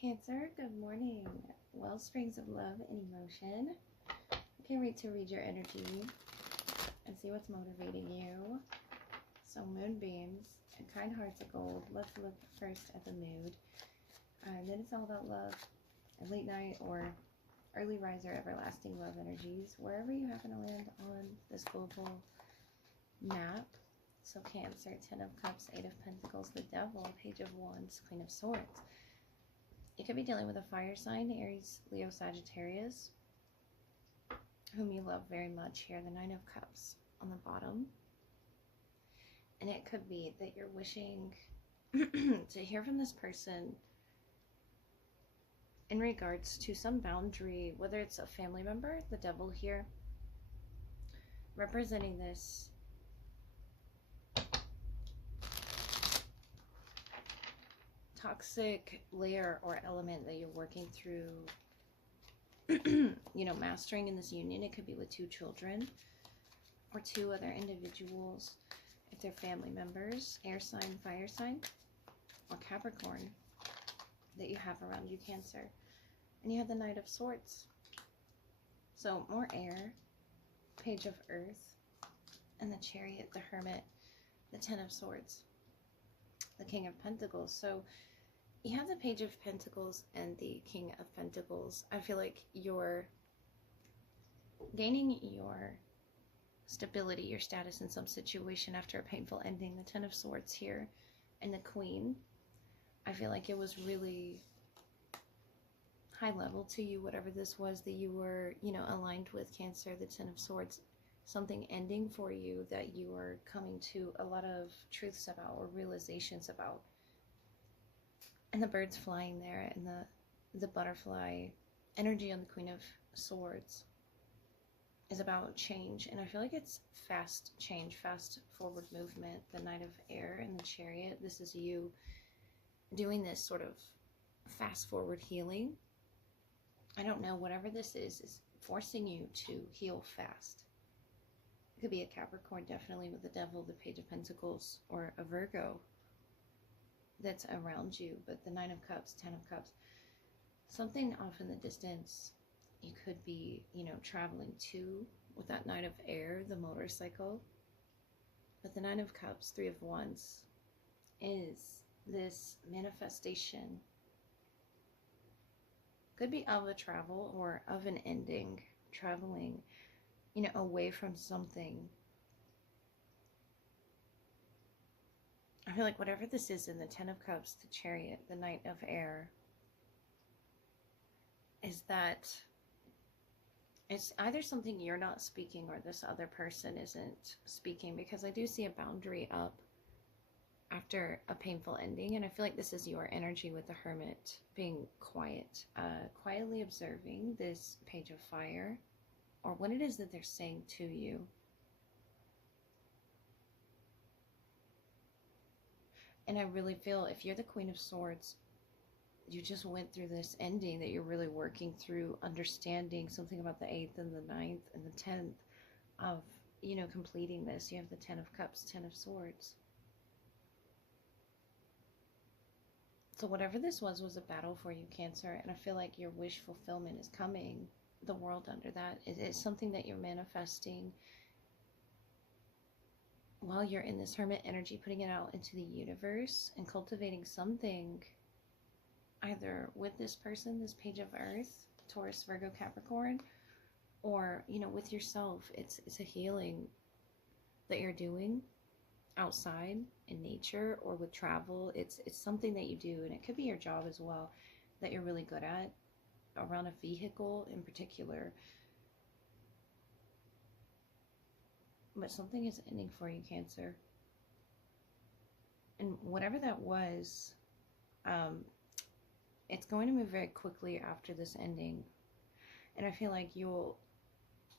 Cancer, good morning. Well springs of love and emotion. I can't wait to read your energy and see what's motivating you. So moonbeams and kind hearts of gold. Let's look first at the mood. And then it's all about love and late night or early riser, everlasting love energies. Wherever you happen to land on this global map. So Cancer, 10 of Cups, 8 of Pentacles, the Devil, Page of Wands, Queen of Swords. You could be dealing with a fire sign, Aries, Leo, Sagittarius, whom you love very much here. The Nine of Cups on the bottom. And it could be that you're wishing to hear from this person in regards to some boundary, whether it's a family member, the Devil here, representing this toxic layer or element that you're working through, you know, mastering in this union. It could be with two children or two other individuals, if they're family members, air sign, fire sign, or Capricorn that you have around you, Cancer. And you have the Knight of Swords. So more air, Page of Earth, and the Chariot, the Hermit, the Ten of Swords, the King of Pentacles. So you have the Page of Pentacles and the King of Pentacles. I feel like you're gaining your stability, your status in some situation after a painful ending. The Ten of Swords here and the Queen. I feel like it was really high level to you, whatever this was that you were, you know, aligned with, Cancer, the Ten of Swords. Something ending for you that you are coming to a lot of truths about or realizations about. And the birds flying there and the butterfly energy on the Queen of Swords is about change. And I feel like it's fast change, fast forward movement. The Knight of Air and the Chariot. This is you doing this sort of fast forward healing. I don't know, whatever this is forcing you to heal fast. It could be a Capricorn, definitely, with the Devil, the Page of Pentacles, or a Virgo that's around you. But the Nine of Cups, Ten of Cups, something off in the distance you could be, you know, traveling to with that Knight of Air, the motorcycle. But the Nine of Cups, Three of Wands, is this manifestation. Could be of a travel or of an ending, traveling, you know, away from something. I feel like whatever this is in the Ten of Cups, the Chariot, the Knight of Air, is that it's either something you're not speaking or this other person isn't speaking, because I do see a boundary up after a painful ending. And I feel like this is your energy with the Hermit, being quiet, quietly observing this Page of Fire, or what it is that they're saying to you. And I really feel if you're the Queen of Swords, you just went through this ending that you're really working through, understanding something about the 8th and the 9th and the 10th of, you know, completing this. You have the Ten of Cups, Ten of Swords. So whatever this was a battle for you, Cancer. And I feel like your wish fulfillment is coming. The world under that is something that you're manifesting while you're in this Hermit energy, putting it out into the universe and cultivating something either with this person, this Page of Earth, Taurus, Virgo, Capricorn, or, you know, with yourself. It's a healing that you're doing outside in nature or with travel. It's something that you do, and it could be your job as well that you're really good at, around a vehicle in particular. But something is ending for you, Cancer. And whatever that was, it's going to move very quickly after this ending. And I feel like you'll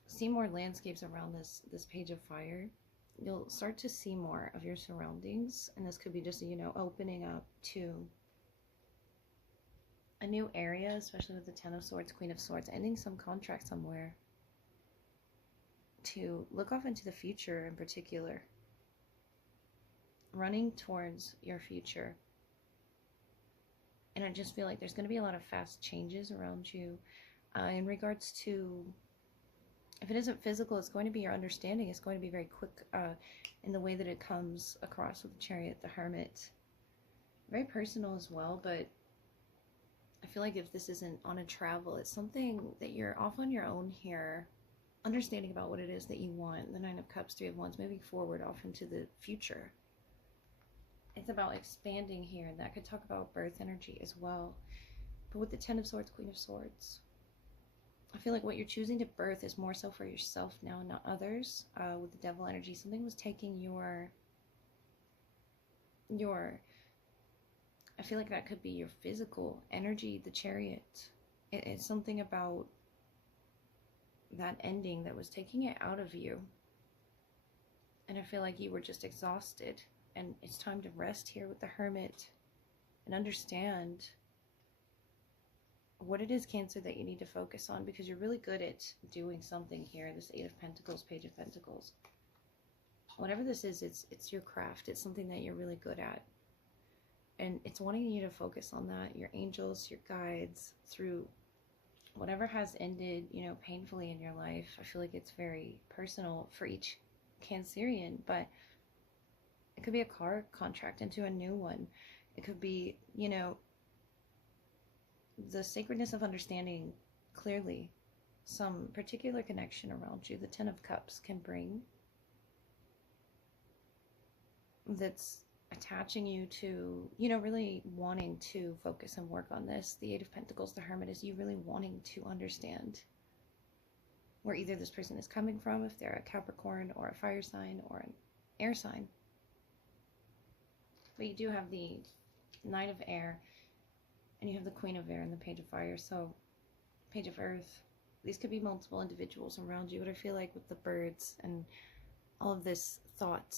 see more landscapes around this Page of Fire. You'll start to see more of your surroundings. And this could be just, you know, opening up to a new area, especially with the Ten of Swords, Queen of Swords, ending some contract somewhere. To look off into the future in particular. Running towards your future. And I just feel like there's going to be a lot of fast changes around you in regards to, if it isn't physical, it's going to be your understanding. It's going to be very quick in the way that it comes across with the Chariot, the Hermit. Very personal as well, but I feel like if this isn't on a travel, it's something that you're off on your own here, understanding about what it is that you want. The Nine of Cups, Three of Wands, moving forward off into the future. It's about expanding here, and that could talk about birth energy as well. But with the Ten of Swords, Queen of Swords, I feel like what you're choosing to birth is more so for yourself now and not others. With the Devil energy, something was taking your, I feel like that could be your physical energy, the Chariot. It's something about that ending that was taking it out of you. And I feel like you were just exhausted. And it's time to rest here with the Hermit and understand what it is, Cancer, that you need to focus on, because you're really good at doing something here. This Eight of Pentacles, Page of Pentacles. Whatever this is, it's your craft. It's something that you're really good at. And it's wanting you to focus on that, your angels, your guides, through whatever has ended, you know, painfully in your life. I feel like it's very personal for each Cancerian, but it could be a car contract into a new one. It could be, you know, the sacredness of understanding clearly some particular connection around you. The Ten of Cups can bring, that's attaching you to, you know, really wanting to focus and work on this. The Eight of Pentacles, the Hermit, is you really wanting to understand where either this person is coming from, if they're a Capricorn or a fire sign or an air sign. But you do have the Knight of Air, and you have the Queen of Air and the Page of Fire. So Page of Earth, these could be multiple individuals around you, but I feel like with the birds and all of this thought,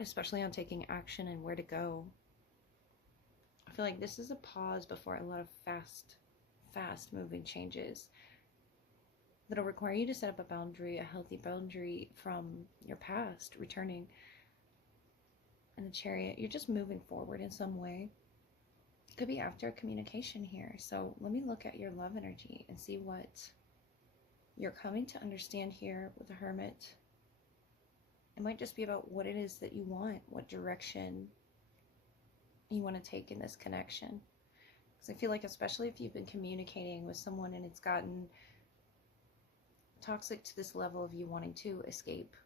especially on taking action and where to go, I feel like this is a pause before a lot of fast moving changes that'll require you to set up a boundary, a healthy boundary from your past, returning. And the Chariot, you're just moving forward in some way. It could be after communication here. So let me look at your love energy and see what you're coming to understand here with the Hermit. It might just be about what it is that you want, what direction you want to take in this connection. Because I feel like, especially if you've been communicating with someone and it's gotten toxic to this level of you wanting to escape,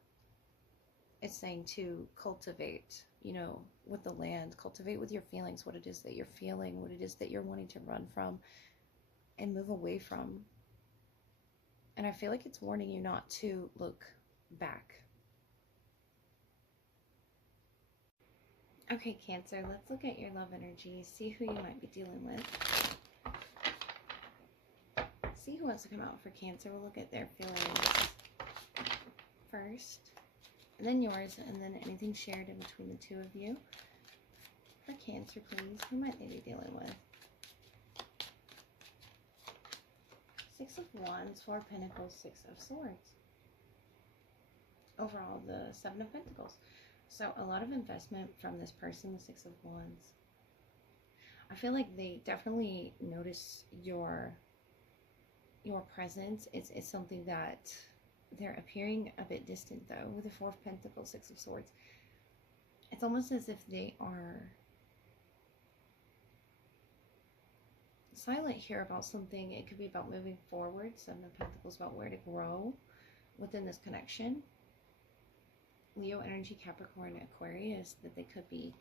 it's saying to cultivate, you know, with the land, cultivate with your feelings, what it is that you're feeling, what it is that you're wanting to run from and move away from. And I feel like it's warning you not to look back. Okay, Cancer, let's look at your love energy, see who you might be dealing with. See who wants to come out for Cancer. We'll look at their feelings first, and then yours, and then anything shared in between the two of you. For Cancer, please, who might they be dealing with? Six of Wands, Four of Pentacles, Six of Swords. Overall, the Seven of Pentacles. So a lot of investment from this person, the Six of Wands. I feel like they definitely notice your presence. It's something that they're appearing a bit distant, though, with the Four of Pentacles, Six of Swords. It's almost as if they are silent here about something. It could be about moving forward. Seven of Pentacles, about where to grow within this connection. Leo energy, Capricorn, Aquarius, that they could be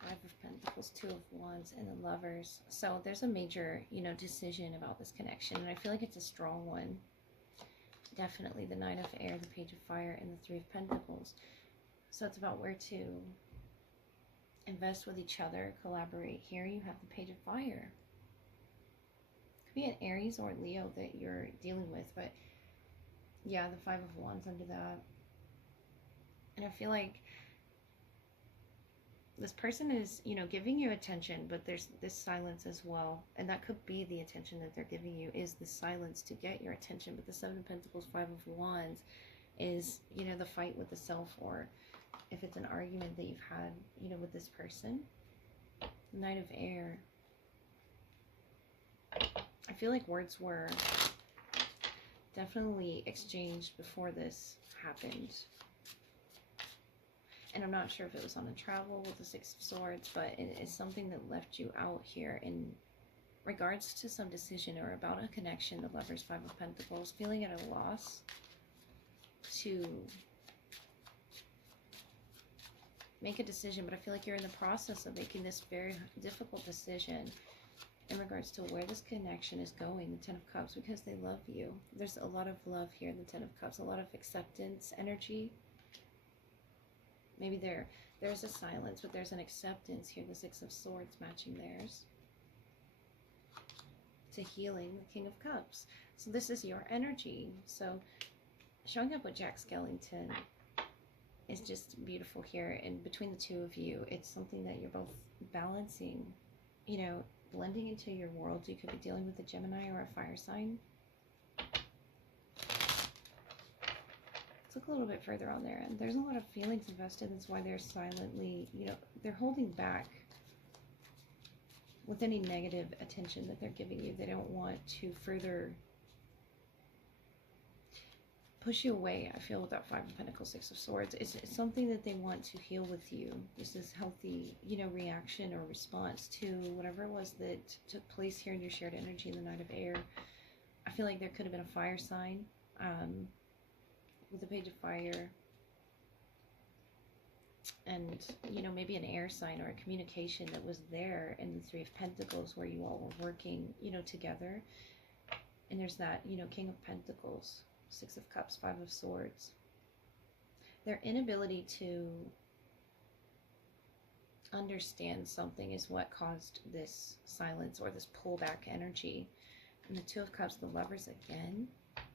Five of Pentacles, Two of Wands, and the Lovers. So there's a major, you know, decision about this connection, and I feel like it's a strong one. Definitely the Knight of Air, the Page of Fire, and the Three of Pentacles. So it's about where to invest with each other, collaborate. Here you have the Page of Fire. Could be an Aries or Leo that you're dealing with, but yeah, the Five of Wands under that. And I feel like this person is, you know, giving you attention, but there's this silence as well. And that could be the attention that they're giving you, is the silence to get your attention. But the Seven of Pentacles, Five of Wands is, you know, the fight with the self, or if it's an argument that you've had, you know, with this person. Knight of Air. I feel like words were definitely exchanged before this happened. And I'm not sure if it was on a travel with the Six of Swords, but it is something that left you out here in regards to some decision or about a connection. The Lovers, Five of Pentacles, feeling at a loss to make a decision, but I feel like you're in the process of making this very difficult decision in regards to where this connection is going, the Ten of Cups, because they love you. There's a lot of love here, the Ten of Cups, a lot of acceptance energy. Maybe there's a silence, but there's an acceptance here, the Six of Swords matching theirs. To healing, the King of Cups. So this is your energy. So showing up with Jack Skellington is just beautiful here. And between the two of you, it's something that you're both balancing, you know, blending into your world. You could be dealing with a Gemini or a fire sign. Let's look a little bit further on there. And there's a lot of feelings invested. That's why they're silently, you know, they're holding back with any negative attention that they're giving you. They don't want to further push you away. I feel with that Five of Pentacles, Six of Swords. It's something that they want to heal with you. This is healthy, you know, reaction or response to whatever it was that took place here in your shared energy in the Knight of Air. I feel like there could have been a fire sign with the Page of Fire. And, you know, maybe an air sign or a communication that was there in the Three of Pentacles where you all were working, you know, together. And there's that, you know, King of Pentacles, Six of Cups, Five of Swords. Their inability to understand something is what caused this silence or this pullback energy. And the Two of Cups, the Lovers again,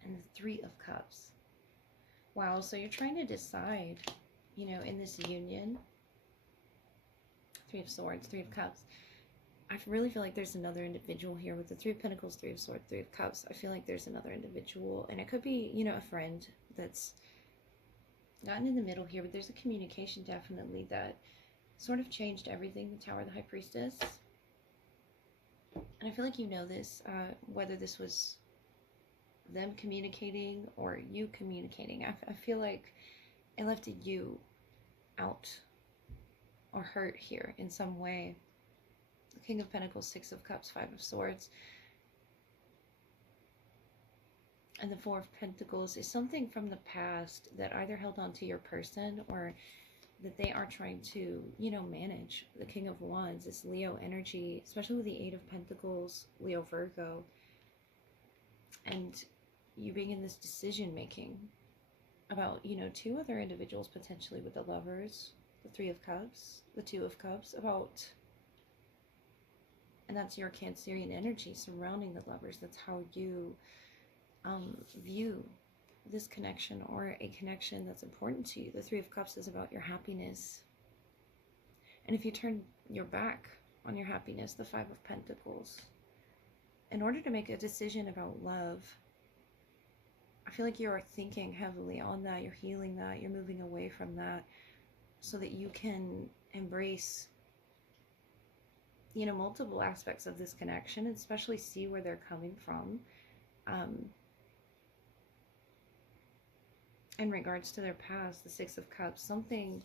and the Three of Cups. Wow, so you're trying to decide, you know, in this union. Three of Swords, Three of Cups. I really feel like there's another individual here with the Three of Pentacles, Three of Swords, Three of Cups. I feel like there's another individual, and it could be, you know, a friend that's gotten in the middle here, but there's a communication definitely that sort of changed everything. The Tower, the High Priestess. And I feel like you know this, whether this was them communicating or you communicating. I feel like it left you out or hurt here in some way. King of Pentacles, Six of Cups, Five of Swords. And the Four of Pentacles is something from the past that either held on to your person or that they are trying to, you know, manage. The King of Wands, this Leo energy, especially with the Eight of Pentacles, Leo, Virgo. And you being in this decision making about, you know, two other individuals potentially with the Lovers, the Three of Cups, the Two of Cups, about... And that's your Cancerian energy surrounding the Lovers. That's how you view this connection or a connection that's important to you. The Three of Cups is about your happiness. And if you turn your back on your happiness, the Five of Pentacles, in order to make a decision about love, I feel like you're thinking heavily on that. You're healing that. You're moving away from that so that you can embrace, you know, multiple aspects of this connection, and especially see where they're coming from in regards to their past. The Six of Cups, something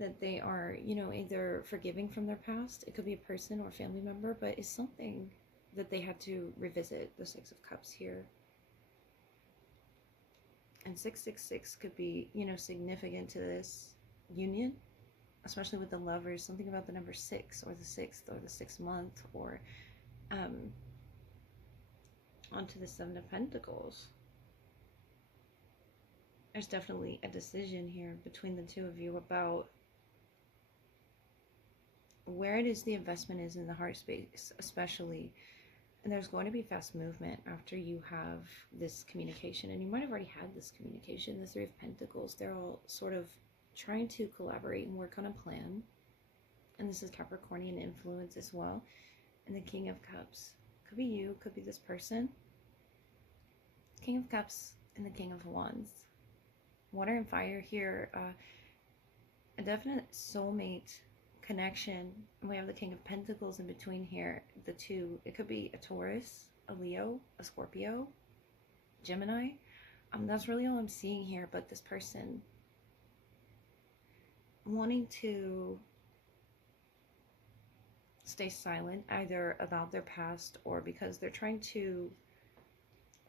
that they are, you know, either forgiving from their past. It could be a person or a family member, but it's something that they had to revisit. The Six of Cups here. And 666 could be, you know, significant to this union, especially with the Lovers. Something about the number 6 or the 6th or the 6th month, or onto the Seven of Pentacles. There's definitely a decision here between the two of you about where it is the investment is in the heart space, especially. And there's going to be fast movement after you have this communication, and you might have already had this communication. The Three of Pentacles, they're all sort of trying to collaborate and work on a plan. And this is Capricornian influence as well. And the King of Cups, could be you, could be this person. King of Cups and the King of Wands. Water and fire here. A definite soulmate connection. We have the King of Pentacles in between here. The two, it could be a Taurus, a Leo, a Scorpio, Gemini. That's really all I'm seeing here. But this person wanting to stay silent, either about their past or because they're trying to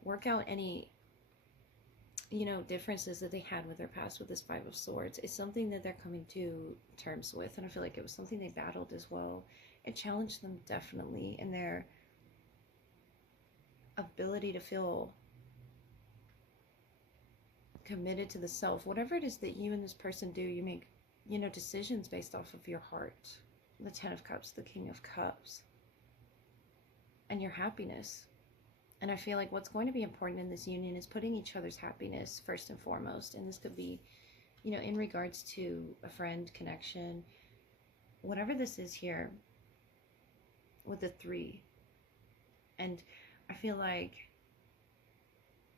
work out any, you know, differences that they had with their past with this Five of Swords. It's something that they're coming to terms with, and I feel like it was something they battled as well. It challenged them definitely in their ability to feel committed to the self. Whatever it is that you and this person do, you make, you know, decisions based off of your heart. The Ten of Cups, the King of Cups, and your happiness. And I feel like what's going to be important in this union is putting each other's happiness first and foremost. And this could be, you know, in regards to a friend, connection, whatever this is here with the 3. And I feel like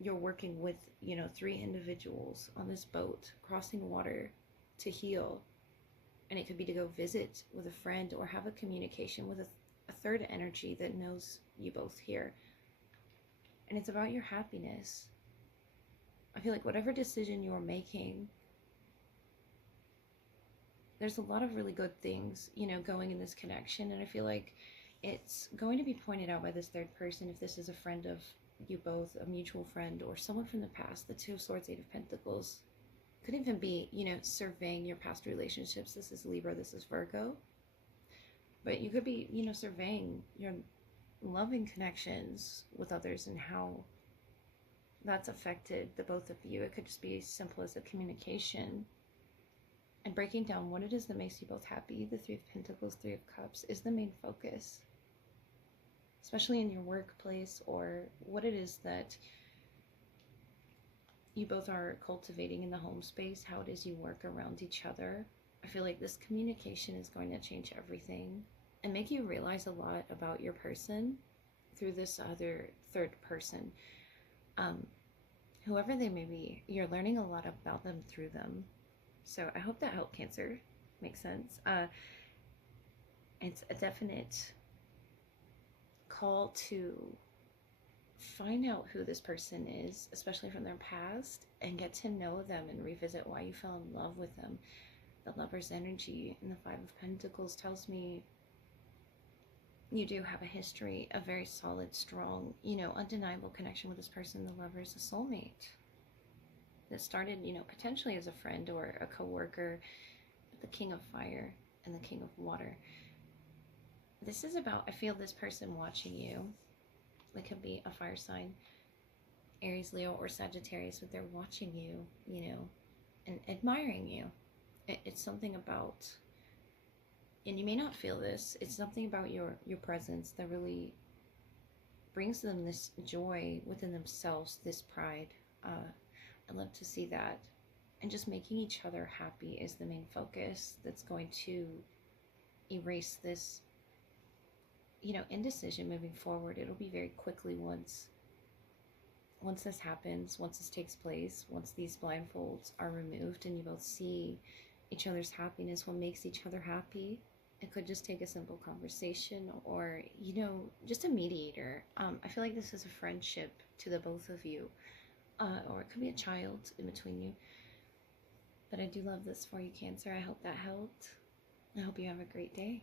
you're working with, you know, 3 individuals on this boat, crossing water to heal. And it could be to go visit with a friend or have a communication with a third energy that knows you both here. And it's about your happiness. I feel like whatever decision you're making, there's a lot of really good things, you know, going in this connection. And I feel like it's going to be pointed out by this third person, if this is a friend of you both, a mutual friend, or someone from the past. The Two of Swords, Eight of Pentacles. Could even be, you know, surveying your past relationships. This is Libra, this is Virgo. But you could be, you know, surveying your loving connections with others and how that's affected the both of you. It could just be as simple as a communication and breaking down what it is that makes you both happy. The Three of Pentacles, Three of Cups is the main focus, especially in your workplace, or what it is that you both are cultivating in the home space, how it is you work around each other. I feel like this communication is going to change everything and make you realize a lot about your person through this other third person. Whoever they may be, you're learning a lot about them through them. So I hope that helped, Cancer. Makes sense. It's a definite call to find out who this person is, especially from their past, and get to know them and revisit why you fell in love with them. The Lover's energy in the Five of Pentacles tells me you do have a history, a very solid, strong, you know, undeniable connection with this person. The Lover is a soulmate that started, you know, potentially as a friend or a co-worker. The King of Fire and the King of Water. This is about, I feel, this person watching you. It could be a fire sign, Aries, Leo, or Sagittarius, but they're watching you, you know, and admiring you. It's something about, and you may not feel this, it's something about your presence that really brings them this joy within themselves, this pride. I love to see that. And just making each other happy is the main focus that's going to erase this, you know, indecision moving forward. It'll be very quickly once this happens, once this takes place, once these blindfolds are removed and you both see each other's happiness, what makes each other happy. It could just take a simple conversation or, you know, just a mediator. I feel like this is a friendship to the both of you, or it could be a child in between you. But I do love this for you, Cancer. I hope that helped. I hope you have a great day.